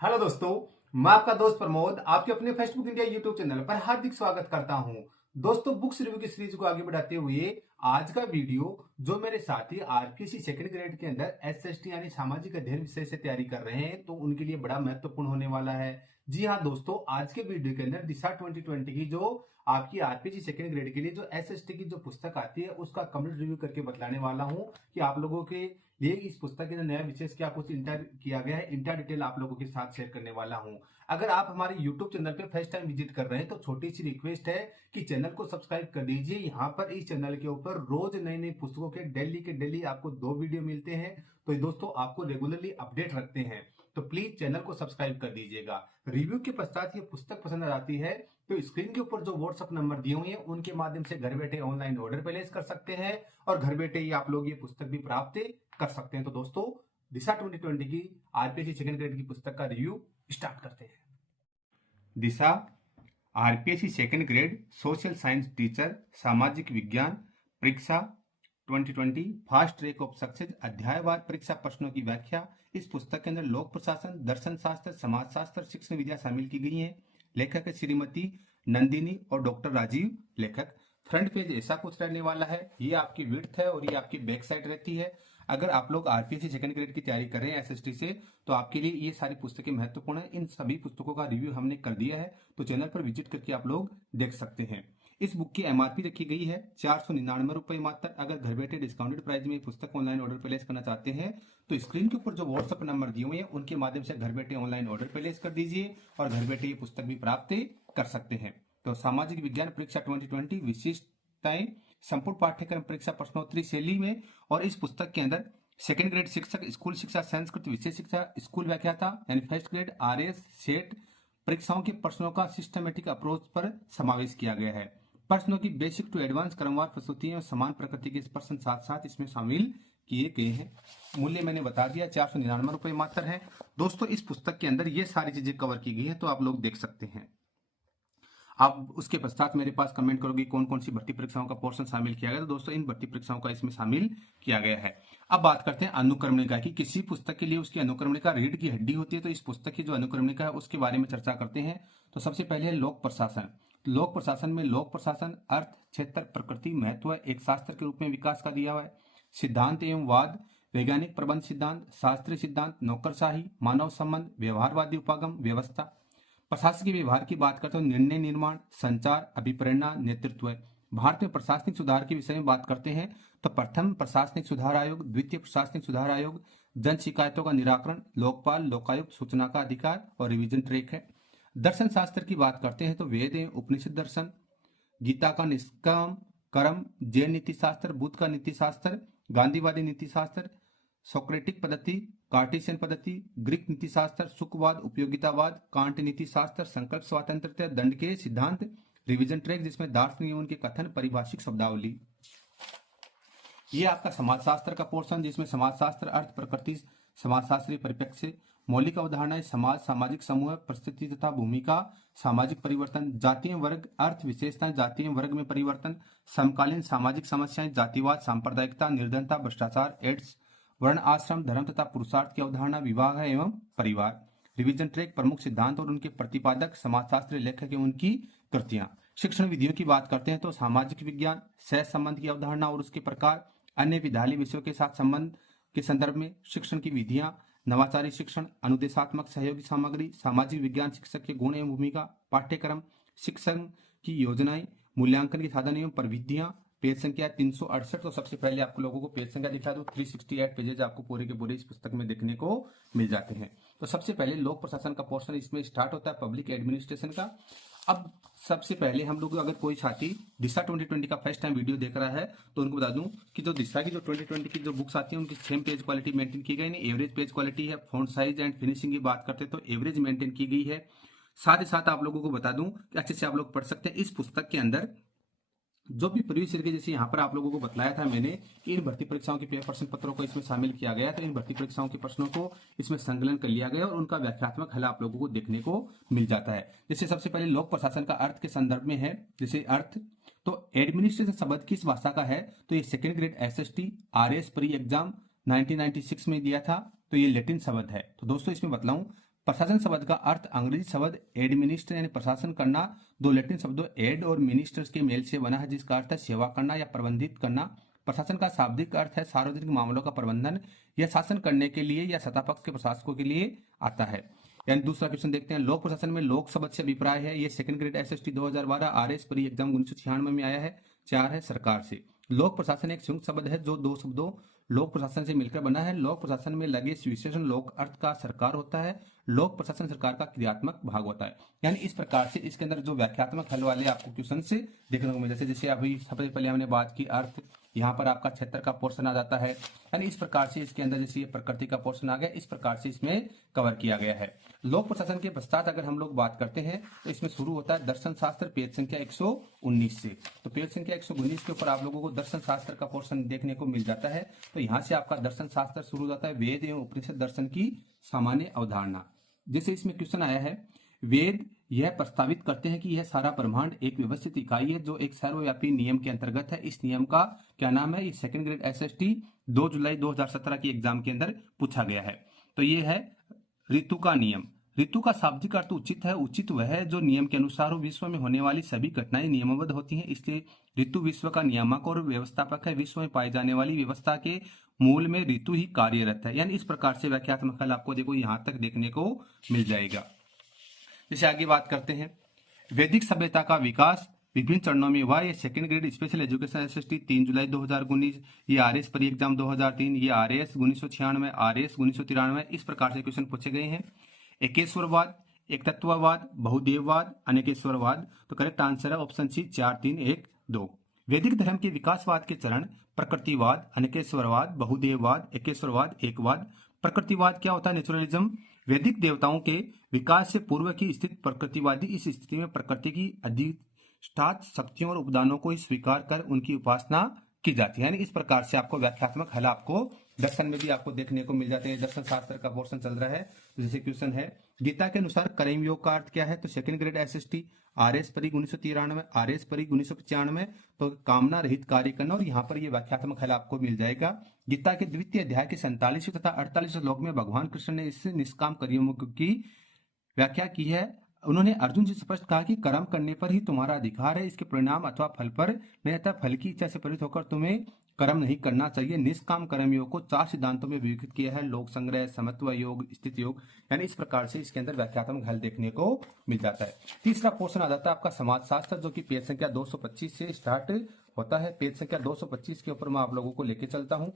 Hello दोस्तों, मैं आपका दोस्त प्रमोद आपके अपने फेसबुक इंडिया यूट्यूब चैनल पर हार्दिक स्वागत करता हूं। दोस्तों, बुक्स रिव्यू की सीरीज को आगे बढ़ाते हुए आज का वीडियो जो मेरे साथी आरपीएससी सेकंड ग्रेड के अंदर एसएसटी यानी सामाजिक अध्ययन विषय से तैयारी कर रहे हैं तो उनके लिए बड़ा महत्वपूर्ण होने वाला है। जी हाँ दोस्तों, आज के वीडियो के अंदर दिशा 2020 की जो आपकी आरपीएससी सेकंड ग्रेड के लिए जो एसएसटी की जो पुस्तक आती है उसका कंप्लीट रिव्यू करके बतलाने वाला हूं कि आप लोगों के लिए इस पुस्तक के अंदर नया विशेष क्या कुछ इंटर किया गया है, इंटर डिटेल आप लोगों के साथ शेयर करने वाला हूं। अगर आप हमारे YouTube चैनल पे फर्स्ट टाइम विजिट कर रहे हैं तो छोटी सी रिक्वेस्ट है कि चैनल को सब्सक्राइब कर दीजिए। यहाँ पर इस चैनल के ऊपर रोज नई नई पुस्तकों के डेली आपको 2 वीडियो मिलते हैं, तो दोस्तों आपको रेगुलरली अपडेट रखते हैं, तो प्लीज चैनल को सब्सक्राइब कर दीजिएगा। रिव्यू के पश्चात ये पुस्तक पसंद आ जाती है तो स्क्रीन के ऊपर जो व्हाट्सएप नंबर दिए हुए हैं उनके माध्यम से घर बैठे ऑनलाइन ऑर्डर प्लेस कर सकते हैं और घर बैठे ही आप लोग ये पुस्तक भी प्राप्त कर सकते हैं। तो दोस्तों, दिशा 2020 की आरपीएससी सेकंड ग्रेड की पुस्तक का रिव्यू स्टार्ट करते हैं। Disha RPSC second grade social science teacher सामाजिक विज्ञान परीक्षा 2020 फास्ट ट्रैक ऑफ सक्सेस अध्यायवार परीक्षा प्रश्नों की व्याख्या। इस पुस्तक के अंदर लोक प्रशासन, दर्शन शास्त्र, समाज शास्त्र, शिक्षण विद्या शामिल की गई है। लेखक है श्रीमती नंदिनी और डॉक्टर राजीव लेखक। फ्रंट पेज ऐसा कुछ रहने वाला है, ये आपकी विड्थ है और ये आपकी बैक साइड रहती है। अगर आप लोग आरपीएससी सेकंड ग्रेड की तैयारी कर रहे हैं एसएसटी से तो आपके लिए ये सारी पुस्तकें महत्वपूर्ण है। इन सभी पुस्तकों का रिव्यू हमने कर दिया है, तो चैनल पर विजिट करके आप लोग देख सकते हैं। इस बुक की एमआरपी रखी गई है 499 रुपए मात्र। अगर घर बैठे डिस्काउंटेड प्राइस में पुस्तक ऑनलाइन ऑर्डर प्लेस करना चाहते हैं तो स्क्रीन के ऊपर जो व्हाट्सएप नंबर दिए हुए हैं उनके माध्यम से घर बैठे ऑनलाइन ऑर्डर प्लेस कर दीजिए और घर बैठे ये पुस्तक भी प्राप्त कर सकते हैं। तो सामाजिक विज्ञान परीक्षा 2020 विशिष्टताएं संपूर्ण पाठ्यक्रम परीक्षा प्रश्नोत्तरी शैली में, और इस पुस्तक के अंदर सेकंड ग्रेड शिक्षक, स्कूल शिक्षा, संस्कृत विषय शिक्षा, स्कूल व्याख्याता यानी फर्स्ट ग्रेड आरएस सेट परीक्षाओं के प्रश्नों का सिस्टमेटिक अप्रोच पर समावेश किया गया है। प्रश्नों की बेसिक टू एडवांस क्रमवार प्रस्तुतियां और समान प्रकृति के प्रश्न साथ साथ इसमें शामिल किए गए हैं। मूल्य मैंने बता दिया 499 रुपए मात्र है। दोस्तों, इस पुस्तक के अंदर ये सारी चीजें कवर की गई है, तो आप लोग देख सकते हैं। आप उसके पश्चात मेरे पास कमेंट करोगे कौन कौन सी भर्ती परीक्षाओं का पोर्शन शामिल किया गया, तो दोस्तों इन भर्ती परीक्षाओं का इसमें शामिल किया गया है। अब बात करते हैं अनुक्रमणिका की। किसी पुस्तक के लिए उसकी अनुक्रमणिका रीढ़ की हड्डी होती है, तो इस पुस्तक की जो अनुक्रमणिका है उसके बारे में चर्चा करते हैं। तो सबसे पहले है लोक प्रशासन। लोक प्रशासन में लोक प्रशासन अर्थ, क्षेत्र, प्रकृति, महत्व एक शास्त्र के रूप में विकास का दिया हुआ है। सिद्धांत एवं वाद, वैज्ञानिक प्रबंध सिद्धांत, शास्त्रीय सिद्धांत, नौकरशाही, मानव संबंध, व्यवहारवादी उपागम, व्यवस्था। प्रशासकीय व्यवहार की बात करते हैं, निर्णय निर्माण, संचार, अभिप्रेरणा, नेतृत्व। भारत में प्रशासनिक सुधार के विषय में बात करते हैं तो प्रथम प्रशासनिक सुधार आयोग, द्वितीय प्रशासनिक सुधार आयोग, जन शिकायतों का निराकरण, लोकपाल, लोकायुक्त, सूचना का अधिकार और रिवीजन ट्रैक है। दर्शन शास्त्र की बात करते हैं तो वेद एवं उपनिषद दर्शन, गीता का निष्काम कर्म, जैन नीति शास्त्र, बुद्ध का नीति शास्त्र, गांधीवादी नीति शास्त्र, सोक्रेटिक पद्धति, कार्टेशियन पद्धति, ग्रीक नीति शास्त्र, सुखवाद, उपयोगितावाद, कांट नीति शास्त्र, संकल्प स्वतंत्रता, दंड के सिद्धांत, रिवीजन ट्रैक जिसमें दार्शनिक उनके कथन, परिभाषिक शब्दावली। ये आपका समाजशास्त्र का पोर्शन जिसमें समाजशास्त्र, अर्थ, प्रकृति, समाजशास्त्रीय परिप्रेक्ष्य, मौलिक अवधारणाएं, समाज, सामाजिक समूह, परिस्थिति तथा भूमिका, सामाजिक परिवर्तन, जातीय वर्ग, अर्थ, विशेषताएं, जातीय वर्ग में परिवर्तन, समकालीन सामाजिक समस्याएं, जातिवाद, सांप्रदायिकता, निर्धनता, भ्रष्टाचार, एड्स, वर्ण आश्रम, धर्म तथा पुरुषार्थ की अवधारणा, विवाह एवं परिवार। रिवीजन ट्रैक प्रमुख सिद्धांत और उनके प्रतिपादक, समाजशास्त्री लेखक एवं उनकी कृतियां। शिक्षण विधियों की बात करते हैं तो सामाजिक विज्ञान, सह संबंध की अवधारणा और उसके प्रकार, अन्य विद्यालय विषयों के साथ संबंध के संदर्भ में शिक्षण की विधियां, नवाचारी शिक्षण, अनुदेशात्मक सहयोगी सामग्री, सामाजिक विज्ञान शिक्षक के गुण एवं भूमिका, पाठ्यक्रम, शिक्षण की योजनाएं, मूल्यांकन के साधन एवं प्रविधियां। पेज संख्या 368। तो सबसे पहले आपको लोगों को पेज संख्या दिखा दूं, 368 पेजेज आपको पूरे के पूरे इस पुस्तक में देखने को मिल जाते हैं। तो सबसे पहले लोक प्रशासन का पोर्शन इसमें स्टार्ट होता है, पब्लिक एडमिनिस्ट्रेशन का। अब सबसे पहले हम लोग अगर कोई छात्री दिशा 2020 का फर्स्ट टाइम वीडियो देख रहा है तो उनको बता दूं कि जो दिशा की जो 2020 की जो बुक्स आती है उनकी सेम पेज क्वालिटी मेंटेन की गई नहीं, एवरेज पेज क्वालिटी है। फॉन्ट साइज एंड फिनिशिंग की बात करते हैं तो एवरेज मेंटेन की गई है। साथ ही साथ आप लोगों को बता दूं कि अच्छे से आप लोग पढ़ सकते हैं। इस पुस्तक के अंदर जो भी प्रीवियस ईयर के जैसे यहाँ पर आप लोगों को बताया था मैंने कि इन भर्ती परीक्षाओं के प्रश्न पत्रों को इसमें शामिल किया गया, तो इन भर्ती परीक्षाओं के प्रश्नों को इसमें संकलन कर लिया गया और उनका व्याख्यात्मक हल आप लोगों को देखने को मिल जाता है। जैसे सबसे पहले लोक प्रशासन का अर्थ के संदर्भ में है, जैसे अर्थ तो एडमिनिस्ट्रेशन शब्द किस भाषा का है, तो ये second grade SST RS pre exam 1996 में दिया था, तो ये लैटिन शब्द है। तो दोस्तों इसमें बतलाऊं प्रशासन शब्द का अर्थ अंग्रेजी शब्द एडमिनिस्टर यानी प्रशासन करना, दो लैटिन शब्दों एड और मिनिस्टर्स के मेल से बना है, जिसका अर्थ है सेवा करना या प्रबंधित करना। प्रशासन का शाब्दिक अर्थ है सार्वजनिक मामलों का प्रबंधन या शासन करने के लिए या सत्ता पक्ष के प्रशासकों के लिए आता है। यानी दूसरा क्वेश्चन देखते हैं, लोक प्रशासन में लोक शब्द से अभिप्राय है, ये second grade SST 2012 RS pre exam 1996 में आया है। 4 है सरकार से। लोक प्रशासन एक संयुक्त शब्द है जो दो शब्दों लोक प्रशासन से मिलकर बना है। लोक प्रशासन में लगे विशेषण लोक अर्थ का सरकार होता है। लोक प्रशासन सरकार का क्रियात्मक भाग होता है। यानी इस प्रकार से इसके अंदर जो व्याख्यात्मक हल वाले आपको क्वेश्चन से देखने को मिले, जैसे अभी सबसे पहले हमने बात की अर्थ, यहाँ पर आपका क्षेत्र का पोर्शन आ जाता है। यानी इस प्रकार से इसके अंदर जैसे ये प्रकृति का पोर्शन आ गया, इस प्रकार से इसमें कवर किया गया है। लोक प्रशासन के पश्चात अगर हम लोग बात करते हैं तो इसमें शुरू होता है दर्शन शास्त्र, पेज संख्या 119 से। तो पेज संख्या 119 के ऊपर आप लोगों को दर्शन शास्त्र का पोर्शन देखने को मिल जाता है। तो यहाँ से आपका दर्शन शास्त्र शुरू हो जाता है, वेद एवं उपनिषद दर्शन की सामान्य अवधारणा। जैसे इसमें क्वेश्चन आया है, वेद यह प्रस्तावित करते हैं कि यह सारा ब्रह्मांड एक व्यवस्थित इकाई है जो एक सर्वव्यापी नियम के अंतर्गत है। इस नियम का क्या नाम है? ये सेकंड ग्रेड एसएसटी 2 जुलाई 2017 की एग्जाम के अंदर पूछा गया है। तो ये है ऋतु का नियम। ऋतु का शाब्दिक अर्थ उचित है। उचित वह है जो नियम के अनुसार हो। विश्व में होने वाली सभी घटनाएं नियमबद्ध होती हैं, इसलिए ऋतु विश्व का नियामक और व्यवस्थापक है। विश्व में पाई जाने वाली व्यवस्था के मूल में ऋतु ही कार्यरत है। यानी इस प्रकार से व्याख्यात्मक हल आपको देखो यहाँ तक देखने को मिल जाएगा। जैसे आगे बात करते हैं, वैदिक सभ्यता का विकास विभिन्न चरणों में हुआ। ये second grade special education SST 3 जुलाई 2019, ये आरएस परी एग्जाम 2003, ये आरएस 1996, आरएस 1993, इस प्रकार से क्वेश्चन पूछे गए हैं। एकेश्वरवाद, एक तत्ववाद, बहुदेववाद, अनेकेश्वरवाद। तो करेक्ट आंसर है ऑप्शन सी 4, 3, 1, 2। वैदिक धर्म के विकासवाद के चरण प्रकृतिवाद, अनेकेश्वरवाद, बहुदेववाद, एकेश्वरवाद, एकवाद। प्रकृतिवाद क्या होता है? नेचुरलिज्म। वैदिक देवताओं के विकास से पूर्व की स्थिति प्रकृतिवादी। इस स्थिति में प्रकृति की अधिष्ठात शक्तियों और उपदानों को ही स्वीकार कर उनकी उपासना की जाती है। यानी इस प्रकार से आपको व्याख्यात्मक हल आपको दर्शन में भी आपको देखने को मिल जाते हैं। दर्शन शास्त्र का पोर्शन चल रहा है। तो जैसे क्वेश्चन है, गीता के अनुसार कर्मयोग का अर्थ क्या है? तो सेकंड ग्रेड एसएसटी आरएस परी 1993, आरएस परी 1995। तो कामना रहित कार्य करना, और यहाँ पर ये व्याख्यात्मक हल आपको मिल जाएगा। गीता के द्वितीय अध्याय के 47 तथा 48 श्लोक में भगवान कृष्ण ने इस निष्काम कर्मयोग की व्याख्या की है। उन्होंने अर्जुन से स्पष्ट कहा कि कर्म करने पर ही तुम्हारा अधिकार है, इसके परिणाम अथवा फल पर नहीं, तथा फल की इच्छा से प्रेरित होकर तुम्हें कर्म नहीं करना चाहिए। निष्काम कर्मयोग को 4 सिद्धांतों में विभाजित किया है, लोक संग्रह, समत्व योग, स्थिति योग। यानी इस प्रकार से इसके अंदर व्याख्यात्मक हल देखने को मिल जाता है। तीसरा पोर्शन आ जाता है आपका समाजशास्त्र, जो कि पेज संख्या 225 से स्टार्ट होता है। पेज संख्या 225 के ऊपर मैं आप लोगों को लेके चलता हूं।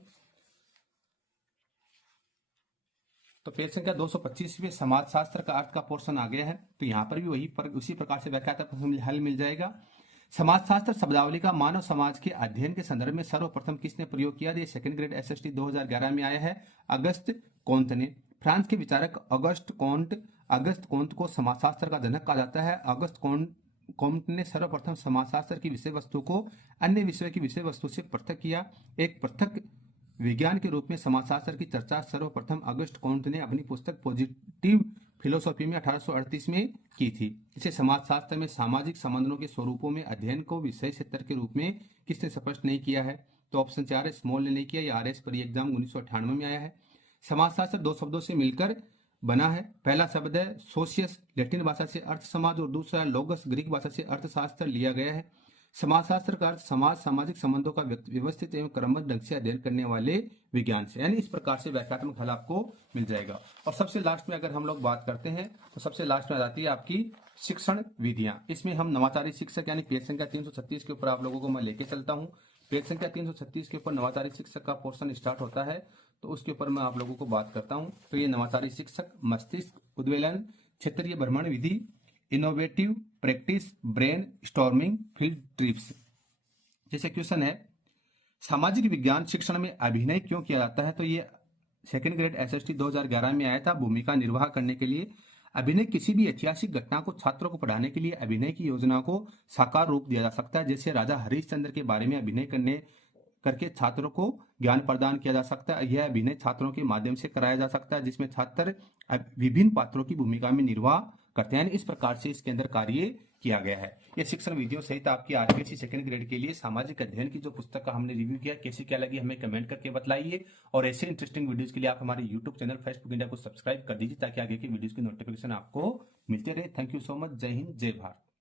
तो पेज संख्या 225 में समाजशास्त्र का अर्थ का पोर्शन आ गया है। तो यहाँ पर भी उसी प्रकार से व्याख्यात्मक हल मिल जाएगा। समाजशास्त्र शब्दावली का मानव समाज के अध्ययन के संदर्भ में सर्वप्रथम किसने प्रयोग किया? ये सेकंड ग्रेड एसएसटी 2011 में आया है, अगस्त कोंत ने। फ्रांस के विचारक अगस्त कोंत को समाजशास्त्र का जनक कहा जाता है। अगस्त कोंत ने सर्वप्रथम समाजशास्त्र की विषय वस्तु को अन्य विषय की विषय वस्तु से पृथक किया। एक पृथक विज्ञान के रूप में समाजशास्त्र की चर्चा सर्वप्रथम अगस्त कोंत ने अपनी पुस्तक पॉजिटिव फिलोसॉफी में 1838 में की थी। इसे समाजशास्त्र में सामाजिक संबंधों के स्वरूपों में अध्ययन को विषय क्षेत्र के रूप में किसने स्पष्ट नहीं किया है? तो ऑप्शन 4 है स्मॉल ने नहीं किया। यह आरएस परी एग्जाम 1998 में आया है। समाजशास्त्र 2 शब्दों से मिलकर बना है। पहला शब्द है सोशियस, लैटिन भाषा से अर्थ समाज, और दूसरा लोगस, ग्रीक भाषा से अर्थशास्त्र लिया गया है। समाजशास्त्र का अर्थ समाज, सामाजिक संबंधों का व्यवस्थित एवं क्रमबद्ध ढंग से अध्ययन करने वाले विज्ञान से। यानी इस प्रकार से व्याख्यात्मक हल आपको मिल जाएगा। और सबसे लास्ट में अगर हम लोग बात करते हैं तो सबसे लास्ट में आ जाती है आपकी शिक्षण विधियां। इसमें हम नवाचारी शिक्षक यानी पेज संख्या 336 के ऊपर आप लोगों को मैं लेके चलता हूँ। पेज संख्या 336 के ऊपर नवाचारी शिक्षक का पोर्शन स्टार्ट होता है। तो उसके ऊपर मैं आप लोगों को बात करता हूँ। तो ये नवाचारी शिक्षक, मस्तिष्क उद्वेलन, क्षेत्रीय भ्रमण विधि, innovative practice, brainstorming, field trips. जैसे क्वेश्चन है, सामाजिक विज्ञान शिक्षण में अभिनय क्यों किया जाता है? तो ये सेकंड ग्रेड एसएसटी 2011 में आया था। भूमिका निर्वाह करने के लिए अभिनय किसी भी ऐतिहासिक घटना को छात्रों को पढ़ाने के लिए अभिनय की योजना को साकार रूप दिया जा सकता है। जैसे राजा हरिश्चंद्र के बारे में अभिनय करके छात्रों को ज्ञान प्रदान किया जा सकता है। यह अभिनय छात्रों के माध्यम से कराया जा सकता है, जिसमें छात्र विभिन्न पात्रों की भूमिका में निर्वाह करते हैं। इस प्रकार से इसके अंदर कार्य किया गया है। ये शिक्षण विधियों सहित आपकी आरपीएससी सेकंड ग्रेड के लिए सामाजिक अध्ययन की जो पुस्तक का हमने रिव्यू किया, कैसी क्या लगी हमें कमेंट करके बताइए। और ऐसे इंटरेस्टिंग वीडियोस के लिए आप हमारे यूट्यूब चैनल फेस्टबुक इंडिया को सब्सक्राइब कर दीजिए ताकि आगे की वीडियोस की नोटिफिकेशन आपको मिलती रहे। Thank you so much. जय हिंद, जय भारत।